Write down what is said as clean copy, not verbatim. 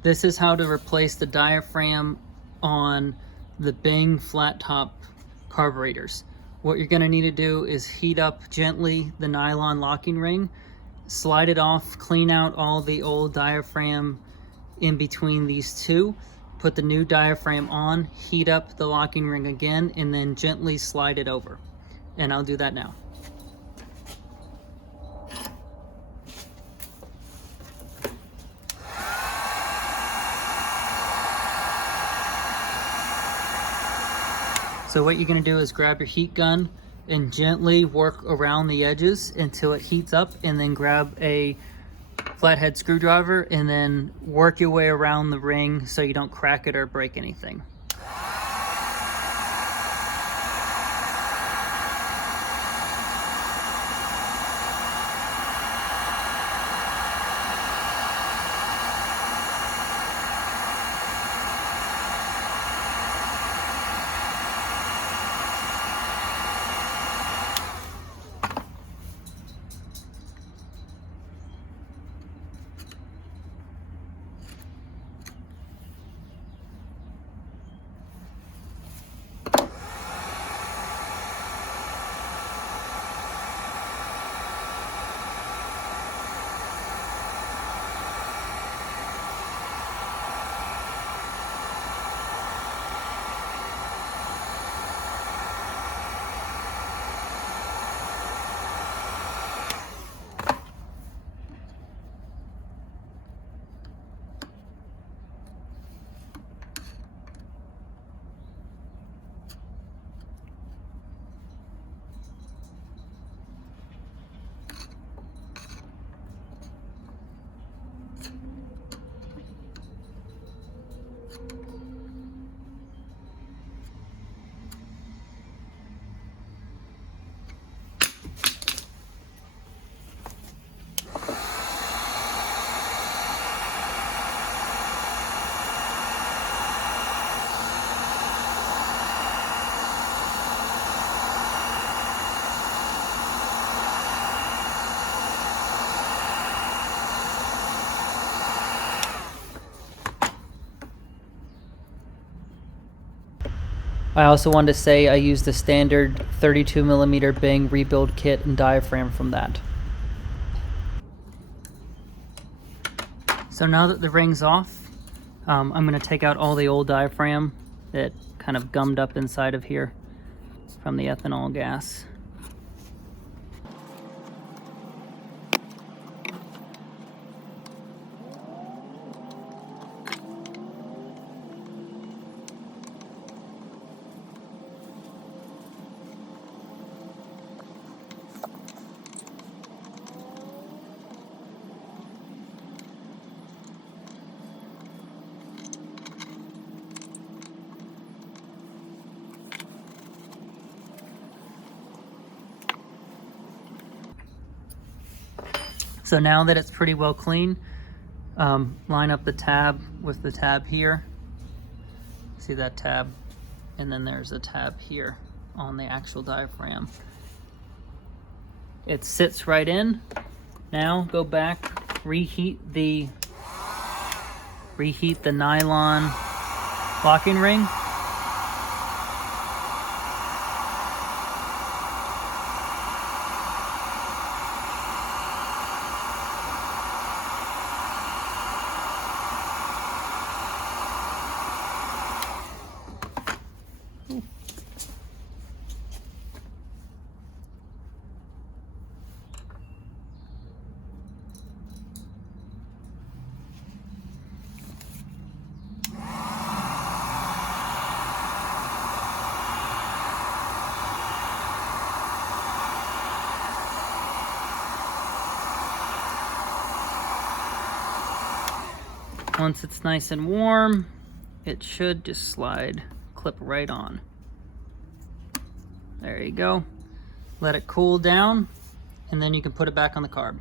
This is how to replace the diaphragm on the Bing Flat Top carburetors. What you're going to need to do is heat up gently the nylon locking ring, slide it off, clean out all the old diaphragm in between these two, put the new diaphragm on, heat up the locking ring again, and then gently slide it over. And I'll do that now. So what you're going to do is grab your heat gun and gently work around the edges until it heats up, and then grab a flathead screwdriver and then work your way around the ring so you don't crack it or break anything. I also wanted to say I used the standard 32mm Bing rebuild kit and diaphragm from that. So now that the ring's off, I'm going to take out all the old diaphragm that kind of gummed up inside of here from the ethanol gas. So now that it's pretty well clean, line up the tab with the tab here. See that tab? And then there's a tab here on the actual diaphragm. It sits right in. Now go back, reheat the nylon locking ring. Once it's nice and warm, it should just clip right on. There you go. Let it cool down, and then you can put it back on the carb.